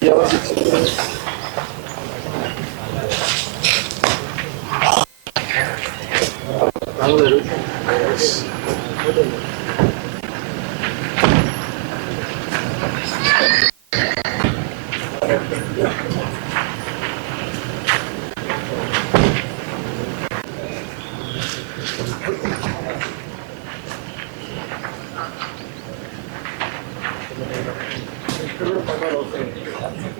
Thank you.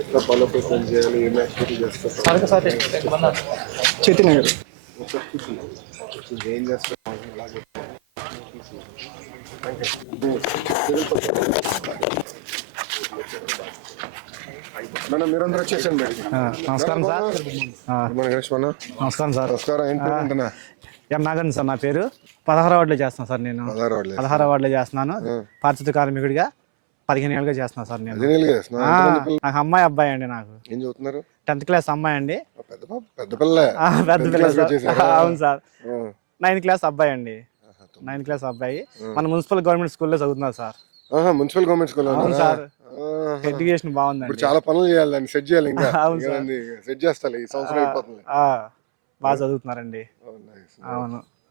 ఎట్లా బలోపేతం చేయాలి ఏం యాక్టివిటీ చేస్తారు చేతి నగర్ ఏం చేస్తారు మన మీరందరూ వచ్చేసండి నమస్కారం సార్. నమస్కారం. సార్ నమస్కారం ఎం నాగన్ సార్ నా పేరు? పదహారు వార్డులో చేస్తున్నాను సార్ నేను. పదహారు వార్డులో చేస్తున్నాను. పారిశుద్ధ కార్మికుడిగా. పదిహేను ఏళ్ళుగా చేస్తున్నాను సార్ నేను. పదిహేను చేస్తున్నా? నాకు అమ్మాయి అబ్బాయి అండి నాకు. ఏం చదువుతున్నారు? టెన్త్ క్లాస్ అమ్మాయి అండి. ఆ, పెద్ద పాప పెద్ద పిల్ల ఆ, పెద్ద పిల్ల class సార్. వచ్చేసారా? అవును సార్. ఆ, నైన్త్ క్లాస్ అబ్బాయి అండి. ఆహా, తొమ్మిది. నైన్త్ క్లాస్ అబ్బాయి. మన మున్సిపల్ గవర్నమెంట్ స్కూల్లో చదువుతున్నారు సార్. ఆహా, మున్సిపల్ గవర్నమెంట్ స్కూల్ అవును సార్. ఎడ్యుకేషన్ ఇప్పుడు బాగుందండి చాలా పనులు చేయాలి దాన్ని సెట్ చేయాలి ఇంకా. అవును సార్. సెట్ చేస్తాను ఈ సంవత్సరం అయిపోతుంది. ఆ, బాగా చదువుతున్నారండి. Oh, nice. అవును.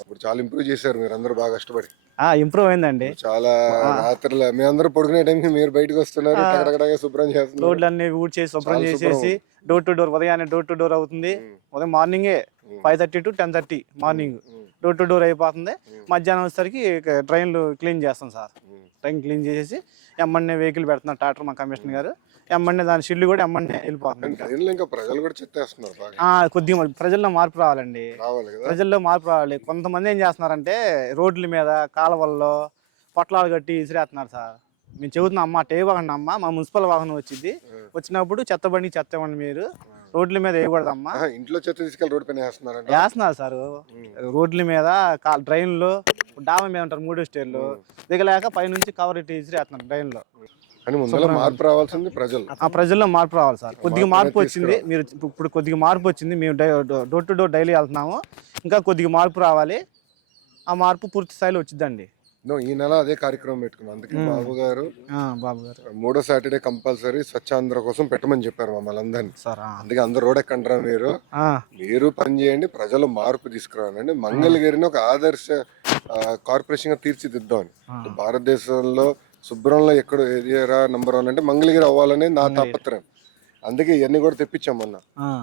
అప్పుడు చాలా ఇంప్రూవ్ చేశారు మీరు అందరూ బాగా కష్టపడి. ఇంప్రూవ్ అయిందండి. చాలా రాత్రులు మీ అందరూ పడుకునే టైంకి మీరు బయటకు వస్తున్నారు టకటకటగా శుభ్రం చేస్తున్నారు. రోడ్లన్నీ ఊడ్ చేసి శుభ్రం చేసేసి డోర్ టు డోర్ ఉదయాన్నే డోర్ టు డోర్ అవుతుంది. ఉదయం మార్నింగే five thirty to ten thirty morning door to door అయిపోతుంది. మధ్యాహ్నం వచ్చేసరికి ట్రైన్లు క్లీన్ చేస్తాం సార్. ట్రైన్ క్లీన్ చేసేసి ఎమ్మన్నే వెహికల్ పెడుతున్నారు ట్రాక్టర్ మా కమిషనర్ గారు. ఎమ్మన్నే దాని షిల్లు కూడా ఎమ్మన్నే వెళ్ళిపోతుంది. ట్రైన్లో ఇంకా ప్రజలు కూడా చెత్తేస్తున్నారు కొద్దిగా ప్రజల్లో మార్పు రావాలండి. ప్రజల్లో మార్పు రావాలి. కొంతమంది ఏం చేస్తున్నారంటే రోడ్ల మీద కాలువల్లో పొట్లాలు కట్టి విసిరేస్తున్నారు సార్. మేము చెబుతున్నాం అమ్మ టే వాహనం అమ్మ మా మున్సిపల్ వాహనం వచ్చింది. వచ్చినప్పుడు చెత్త బండి చెత్త ఇవ్వండి మీరు. రోడ్ల మీద వేయకూడదమ్మా. ఇంట్లో చెత్త తీసుకెళ్ళి రోడ్ పైన వేస్తున్నారు సార్. రోడ్ల మీద డ్రైన్లో డాబా మీద ఉంటారు మూడో స్టేర్లు. దిగలేక పైనుంచి కవర్ ఇట్టి విసిరేస్తున్నారు డ్రైన్లో. మార్పు రావాల్సింది ప్రజలు. ఆ ప్రజల్లో మార్పు రావాలి సార్. కొద్దిగా మార్పు వచ్చింది. మీరు ఇప్పుడు కొద్దిగా మార్పు వచ్చింది. మేము డోర్ టు డోర్ డైలీ వెళ్తున్నాము. ఇంకా కొద్దిగా మార్పు రావాలి. ఆ మార్పు పూర్తి స్థాయిలో వచ్చిందండి ఈ నెల అదే కార్యక్రమం పెట్టుకున్నాం. అందుకే బాబు గారు బాబు గారు. మూడో సాటర్డే కంపల్సరీ స్వచ్ఛాంధ్ర కోసం పెట్టమని చెప్పారు మమ్మల్ని అందరినీ. అందుకే అందరు రోడ్ ఎక్కంటారా మీరు మీరు పని చేయండి ప్రజలు మార్పు తీసుకురావాలండి. మంగళగిరిని ఒక ఆదర్శ కార్పొరేషన్గా తీర్చిదిద్దామని. భారతదేశంలో శుభ్రంలో ఎక్కడ ఏరియా నంబర్ వన్ అంటే మంగళగిరి అవ్వాలని నా తాపత్రయం. అందుకే ఇవన్నీ కూడా తెప్పించాం మొన్న.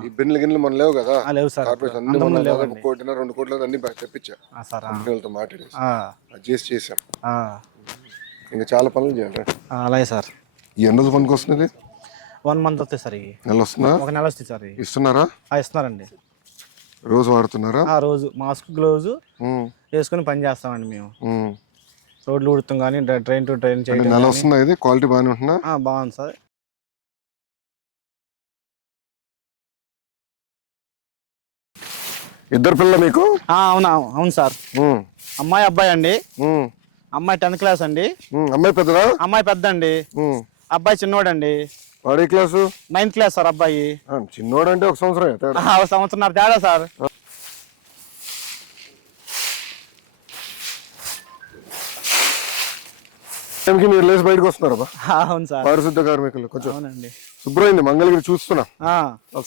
ఈ బిన్లు గిన్నెలు మన లేవు కదా. కార్పొరేషన్ అన్ని మన దాదాపు కోటిన్నర రెండు కోట్ల అన్ని బయట తెప్పించా. ఆ, సార్ ఆ. కంపెనీలతో మాట్లాడేసి. చేసి చేశాం. ఇంకా చాలా పనులు చేయాలి అలాగే సార్. ఎన్ని రోజులు పనికి వస్తుంది వన్ మంత్ వస్తాయి సార్ నెల వస్తుందా? ఒక నెల వస్తాయి సార్ ఇస్తున్నారా? ఇస్తున్నారండి. రోజు వాడుతున్నారా? ఆ రోజు మాస్క్ గ్లోవ్స్ వేసుకొని పని చేస్తామండి మేము. రోడ్లు ఉడుతాం కానీ ట్రైన్ టు ట్రైన్ చేయడం నెల. వస్తుందా ఇది? క్వాలిటీ బాగానే ఉంటుందా? ఆ, బాగుంది సార్. ఇద్దరు పిల్ల మీకు? అవునా అవును సార్. అమ్మాయి అబ్బాయి అండి. అమ్మాయి టెన్త్ క్లాస్ అండి. అమ్మాయి పెద్దరా అమ్మాయి పెద్ద అండి. అబ్బాయి చిన్నోడండి. వాడే క్లాసు? నైన్త్ క్లాస్ సార్ అబ్బాయి. చిన్నోడు అంటే ఒక సంవత్సరం సంవత్సరం తేడా సార్. టైంకి మీరు లేచి బయటకు వస్తున్నారు అవును సార్. పారిశుద్ధ కార్మికులు కొంచెం శుభ్రమైంది మంగళగిరి చూస్తున్నా.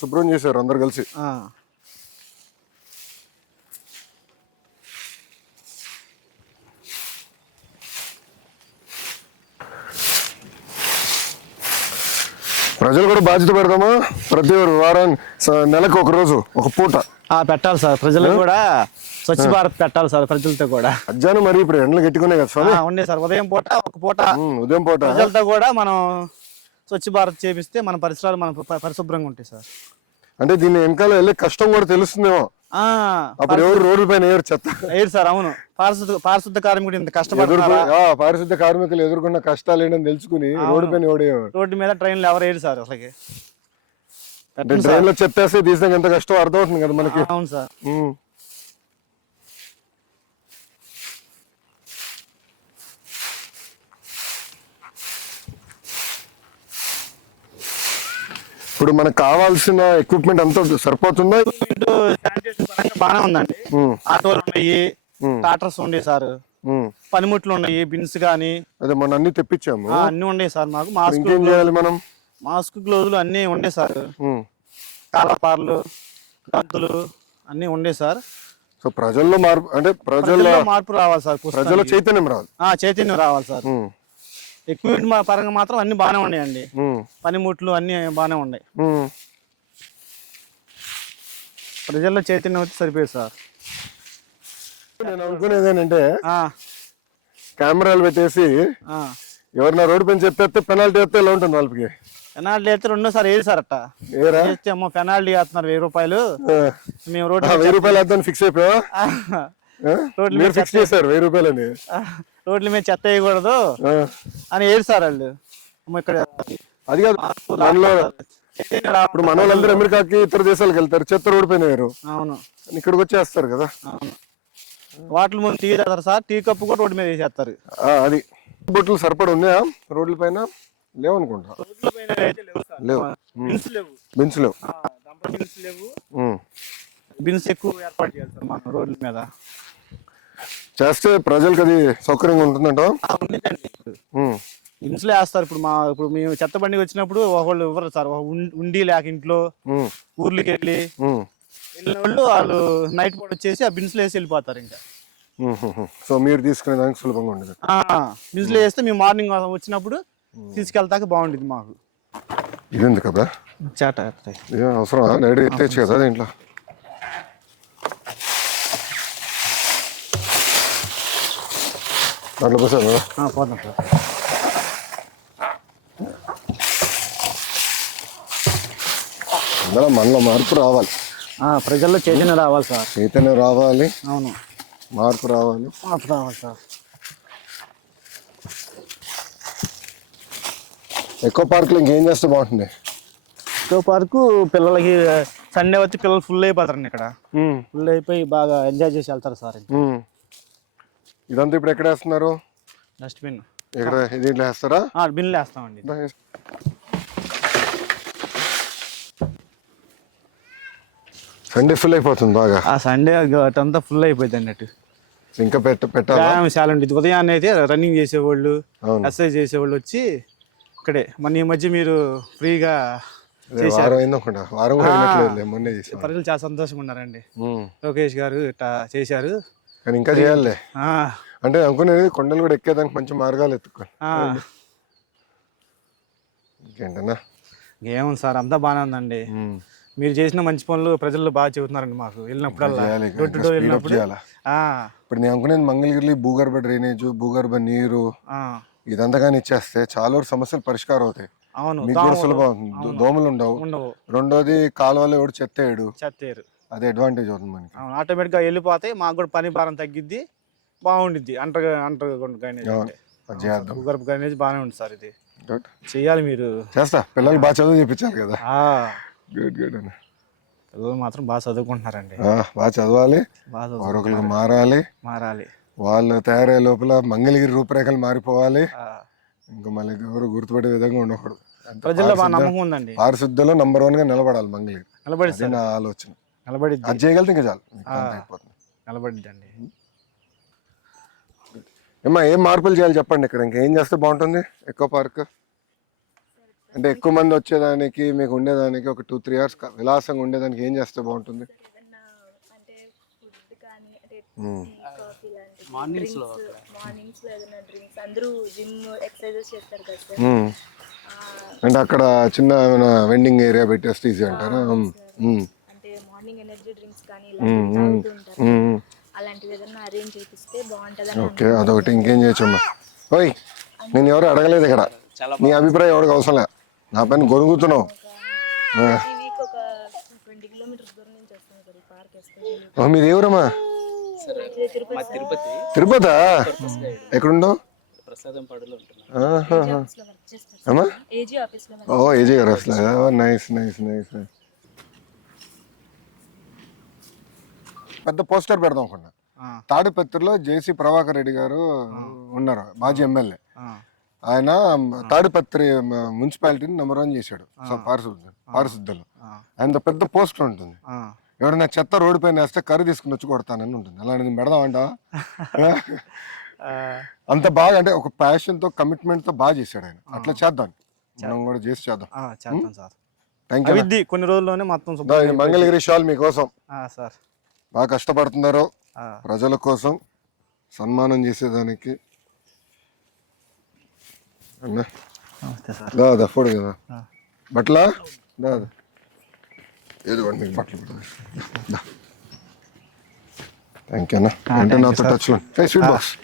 శుభ్రం చేశారు అందరు కలిసి. ప్రజలు కూడా బాధ్యత పెడదామా? ప్రతి స- నెలకు ఒక రోజు ఒక పూట. ఆ, పెట్టాలి సార్. ప్రజలకు కూడా స్వచ్ఛ భారత్ పెట్టాలి సార్ ప్రజలతో కూడా. మధ్యాహ్నం మరి ఇప్పుడు ఎండలు గట్టుకునే కదా స్వామి? ఉండే సార్. ఉదయం పూట ఒక పూట. ఉదయం పూట. ప్రజలతో కూడా మనం స్వచ్ఛ భారత్ చేపిస్తే మన పరిసరాలు మన పరిశుభ్రంగా ఉంటాయి సార్. అంటే దీని వెనకాల వెళ్ళే కష్టం కూడా తెలుస్తుందేమో. అప్పుడు ఎవరు రోడ్ల పైన ఎవరు చెత్త. లేదు సార్ అవును. పారిశుద్ధ పారిశుద్ధ కార్మికుడు ఇంత కష్టపడుతున్నారా? పారిశుద్ధ కార్మికులు ఎదుర్కొన్న కష్టాలు ఏంటని తెలుసుకుని రోడ్డు పైన ఎవడేవారు రోడ్డు మీద ట్రైన్లు ఎవరు వేయరు సార్ అసలుకి? అంటే ట్రైన్లో చెప్పేస్తే తీసినాక ఎంత కష్టం అర్థమవుతుంది కదా మనకి. అవును సార్. ఇప్పుడు మనకు కావాల్సిన ఎక్విప్మెంట్ అంతా సరిపోతుందా? బాగానే ఉందండి. ఆటోలు ఉన్నాయి ఉమ్, టాటర్స్ ఉన్నాయి సార్. పనిముట్లు ఉన్నాయి బిన్స్ కానీ అదే మొన్న అన్ని తెప్పించాము. అన్ని ఉన్నాయి సార్ మాకు. మాస్క్ చేయాలి మనం? మాస్క్ గ్లోజులు అన్నీ ఉండే సార్. కాలపార్లు గంతులు అన్నీ ఉండే సార్. సో ప్రజల్లో మార్పు అంటే ప్రజల ప్రజల్లో మార్పు రావాలి సార్ ప్రజల పుస్తకానికి. చైతన్యం ఆ, చైతన్యం రావాలి సార్. ఎక్విప్మెంట్ పరంగా మాత్రం అన్ని బాగానే ఉన్నాయండి. పనిముట్లు అన్ని బాగానే ఉన్నాయి. ప్రజల్లో చైతన్యం వచ్చి సరిపోయింది సార్. నేను అనుకునేది ఏంటంటే ఆ, కెమెరాలు పెట్టేసి. ఎవరిన రోడ్డు పైన చెప్పేస్తే పెనాల్టీ వేస్తే ఎలా ఉంటుంది వాళ్ళకి? పెనాల్టీ అయితే రెండోసారి ఏది సార్ అట్ట. ఏరా? చేస్తే అమ్మో పెనాల్టీ వేస్తున్నారు వెయ్యి రూపాయలు. మేము రోడ్డు ఆ, వెయ్యి రూపాయలు వేద్దాం ఫిక్స్ అయిపోయా మీరు ఫిక్స్ చేశారు వెయ్యి రూపాయలని. ఆ, రోడ్ల మీద చెత్త వేయకూడదు అని ఏడు సార్ వాళ్ళు. ఇక్కడ అది కాదు ఇప్పుడు మన వాళ్ళందరూ అమెరికాకి ఇతర దేశాలకు వెళ్తారు చెత్త రోడ్డు పైన వేరు అవును. ఇక్కడికి వచ్చేస్తారు కదా. వాటిల ముందు టీ తాగుతారు సార్ టీ కప్పు కూడా రోడ్డు మీద వేసేస్తారు. అది. బొట్లు సరిపడ ఉన్నాయా? రోడ్ల పైన లేవు అనుకుంటా లేవు. బిన్స్ లేవు. బిన్స్ ఎక్కువ ఏర్పాటు సార్ మన రోడ్ల మీద. చేస్తే ప్రజలకు అది సౌకర్యంగా ఉంటుందంట ఉండిద్దండి బిన్స్లో వేస్తారు. ఇప్పుడు మా ఇప్పుడు మేము చెత్త బండికి వచ్చినప్పుడు ఒకళ్ళు ఇవ్వరు సార్. ఒక ఉం- ఉండి లేక ఇంట్లో ఊర్లకి వెళ్ళి వెళ్ళిన వాళ్ళు వాళ్ళు నైట్ పూట వచ్చేసి ఆ బిన్స్లో వేసి వెళ్ళిపోతారు ఇంకా. సో మీరు తీసుకునే దానికి సులభంగా ఉండదు. ఆ, బిన్స్లో వేస్తే మేము మార్నింగ్ వచ్చినప్పుడు తీసుకెళ్తాక బాగుంటుంది మాకు. ఇది ఎందుకు కదా చేట ఇదే అవసరం నైట్ ఎత్తేచ్చు కదా దీంట్లో? పోసాను కదా పోతాం సార్. మనలో మార్పు రావాలి. ఆ, ప్రజల్లో చైతన్యం రావాలి సార్. చైతన్యం రావాలి. అవును. మార్పు రావాలి. మార్పు రావాలి సార్. ఎక్కువ పార్కులు ఇంకేం చేస్తే బాగుంటుంది? సో పార్కు పిల్లలకి సండే వచ్చి పిల్లలు ఫుల్ అయిపోతారండి ఇక్కడ. ఫుల్ అయిపోయి బాగా ఎంజాయ్ చేసి వెళ్తారు సార్. ఇదంతా ఇప్పుడు ఎక్కడ వేస్తున్నారు? డస్ట్బిన్ ఇక్కడ దీంట్లో వేస్తారా? బిన్లు వేస్తామండి. సండే ఫుల్ అయిపోతుంది బాగా. ఆ సండే అంతా ఫుల్ అయిపోయింది అన్నట్టు. ఇంకా పెట్ట వ్యాయామశాల ఉంటుంది ఉదయాన్నే అయితే రన్నింగ్ చేసేవాళ్ళు ఎక్సర్సైజ్ చేసేవాళ్ళు వచ్చి ఇక్కడే. మన ఈ మధ్య మీరు ఫ్రీగా ప్రజలు చాలా సంతోషంగా ఉన్నారండి. లోకేష్ గారు ఇట్లా చేశారు. కానీ ఇంకా చేయాలి. అంటే అనుకునేది కొండలు కూడా ఎక్కేదానికి మంచి మార్గాలు ఎత్తుకో ఆ. ఇంకేంటన్నా? ఏముంది సార్ అంతా బాగానే ఉందండి. మీరు చేసిన మంచి పనులు ప్రజలు బాగా చెబుతున్నారండి మాకు. వెళ్ళినప్పుడల్లా. డోర్ టు డోర్ వెళ్ళినప్పుడు. ఇప్పుడు నేను అనుకునేది మంగళగిరి భూగర్భ డ్రైనేజ్ భూగర్భ నీరు ఇదంతా కానీ ఇచ్చేస్తే చాలా వరకు సమస్యలు పరిష్కారం అవుతాయి. అవును మీకు కూడా దోమలు. సులభం దోమలు ఉండవు. రెండోది కాలువలో ఎవడు చెత్తేయడు చెత్తేరు అది అడ్వాంటేజ్ అవుతుంది మనకి. ఆటోమేటిక్గా వెళ్ళిపోతాయి మాకు కూడా పని భారం తగ్గిద్ది బాగుండిద్ది. అంటర్ అంటర్ చేద్దాం. భూగర్భ గైనేజ్ బాగానే ఉంది సార్ ఇది. గుడ్ చెయ్యాలి మీరు. చేస్తా పిల్లలు బాగా చదువు చెప్పించాలి కదా. ఆ, గుడ్ గుడ్ అన్న. పిల్లలు మాత్రం బాగా చదువుకుంటున్నారండి. ఆ, బాగా చదవాలి మరొకరికి మారాలి. మారాలి. వాళ్ళు తయారయ్యే లోపల మంగళగిరి రూపురేఖలు మారిపోవాలి. ఇంకా మళ్ళీ ఎవరు గుర్తుపడే విధంగా ఉండకూడదు. ప్రజల్లో నమ్మకం ఉందండి. పారిశుద్ధ్యంలో నంబర్ వన్గా నిలబడాలి మంగళగిరి. నిలబడి నా ఆలోచన. నిలబడిద్ది. అది చేయగలిగితే ఇంకా చాలు. అంతా అయిపోతుంది. నిలబడిద్దండి. ఏమ్మా ఏం మార్పులు చేయాలి చెప్పండి ఇక్కడ? ఇంకేం చేస్తే బాగుంటుంది? ఎక్కువ పార్క్ అంటే ఎక్కువ మంది వచ్చేదానికి మీకు ఉండేదానికి ఒక టూ త్రీ అవర్స్ విలాసంగా ఉండేదానికి ఏం చేస్తే బాగుంటుంది? ఏమన్నా అంటే ఫుడ్ కానీ అంటే మ్మ్. టీ కాఫీ లాంటి మార్నింగ్స్ మార్నింగ్స్లో ఏదైనా డ్రింక్స్ అందరూ జిమ్ ఎక్సర్సైజెస్ చేస్తారు కదా సార్. మ్మ్. అంటే అక్కడ చిన్న వెండింగ్ ఏరియా పెట్టేస్తే ఈజీ అంటారా మ్మ్. మ్మ్. అంటే మార్నింగ్ ఎనర్జీ డ్రింక్స్ కానీ ఇలాంటివి తాగుతూ ఉంటారు. అలాంటివి ఏదైనా అరేంజ్ చేపిస్తే బాగుంటుందని ఓకే అదొకటి ఇంకేం చేయొచ్చమ్మా? ఓయ్ నేను ఎవరు అడగలేదు ఇక్కడ. నీ అభిప్రాయం ఎవరికి అవసరం లే. నా పైన గొరుగుతున్నావు ఆ. ఈ వీక్ ఒక ట్వంటీ కిలోమీటర్స్ దూరం నుంచి వస్తాను సార్ ఈ పార్క్ ఎస్పెషల్లీ ఓ, మీది ఎవరమ్మా? తిరుపతి తిరుపతి. తిరుపతా? ఎక్కడుండో ప్రసాదం పాడులో ఉంటున్నాను ఆహాహా. ఆఫీస్లో వర్క్ చేస్తాను అమ్మా? ఏజీ ఆఫీస్లో ఓ ఏజీ గారు అసలు నైస్ నైస్ నైస్ పెద్ద పోస్టర్ పెడదాం అనుకున్నా. తాడిపత్రిలో జేసీ ప్రభాకర్ రెడ్డి గారు ఉన్నారు మాజీ ఎమ్మెల్యే. ఆయన తాడిపత్రి మున్సిపాలిటీని నెంబర్ వన్ చేశాడు పారిశుద్ధ పారిశుద్ధలో. ఆయన పెద్ద పోస్టర్ ఉంటుంది. ఎవరైనా చెత్త రోడ్డు పైన వేస్తే కర్రీ తీసుకుని వచ్చి కొడతానని ఉంటుంది. అలాంటిది పెడదామంట. అంత బాగా అంటే ఒక ప్యాషన్తో కమిట్మెంట్తో బాగా చేశాడు ఆయన. అట్లా చేద్దాం. మనం కూడా చేసి చేద్దాం. థ్యాంక్ యూ కొన్ని రోజుల్లోనే మొత్తం మంగళగిరి షాల్ మీకోసం. సార్. బాగా కష్టపడుతున్నారు. ప్రజల కోసం సన్మానం చేసేదానికి. అన్నా. నమస్తే సార్. దా దఫోడు కదా ఆ. బట్టలా? థ్యాంక్ యూ అన్న. అంటే నాతో టచ్లో స్వీట్ బాక్స్.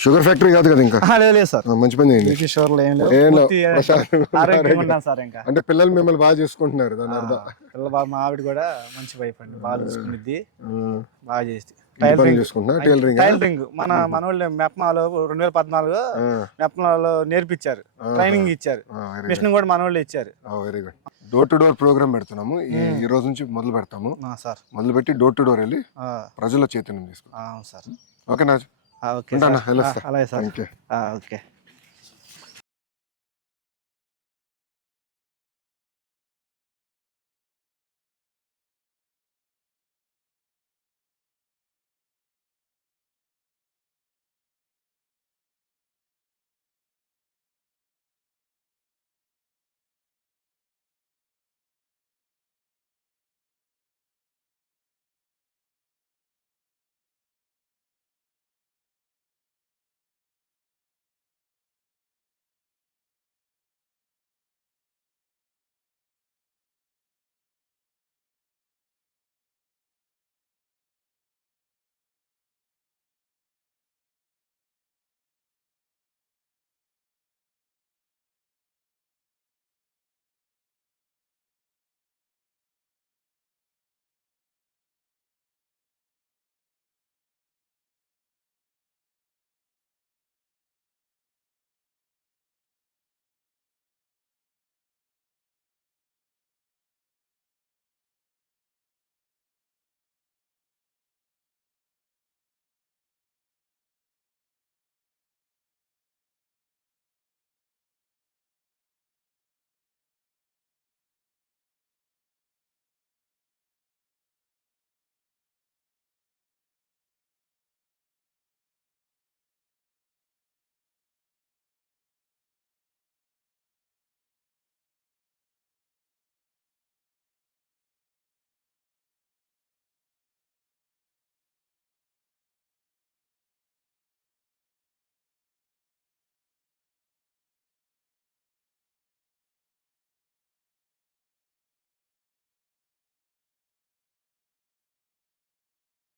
షుగర్ ఫ్యాక్టరీ కాదు కదా ఇంకా? లేదు లేదు సార్. మంచి పని షూర్లో ఏం లేదు. ఏం లేవు. పూర్తి ప్రశాంతంగా ఆరోగ్యంగా ఉన్నాను సార్ ఇంకా. అంటే పిల్లలు మిమ్మల్ని బాగా చేసుకుంటున్నారు దాని అర్థం. పిల్ల బాగా మా ఆవిడ కూడా మంచి వైఫ్ అండి. బాగా చూసుకునిద్ది బాగా చేసి. చూసుకుంటున్నా టైలరింగ్. టైలరింగ్? మన మన వాళ్ళు మెప్మాలో రెండు వేల పద్నాలుగు మెప్మాలో నేర్పించారు. ట్రైనింగ్ ఇచ్చారు. మిషన్ కూడా మన వాళ్ళు ఇచ్చారు very good door to door programme పెడుతున్నాము. ఈ ఈ రోజు నుంచి మొదలు పెడతాము. ఆ, సార్. మొదలు పెట్టి డోర్ టు డోర్ వెళ్ళి ఆ, ప్రజల చైతన్యం తీసుకుంటాం. ఆ, అవును సార్. ఓకేనా? ఓకే అలాగే సార్. ఓకే.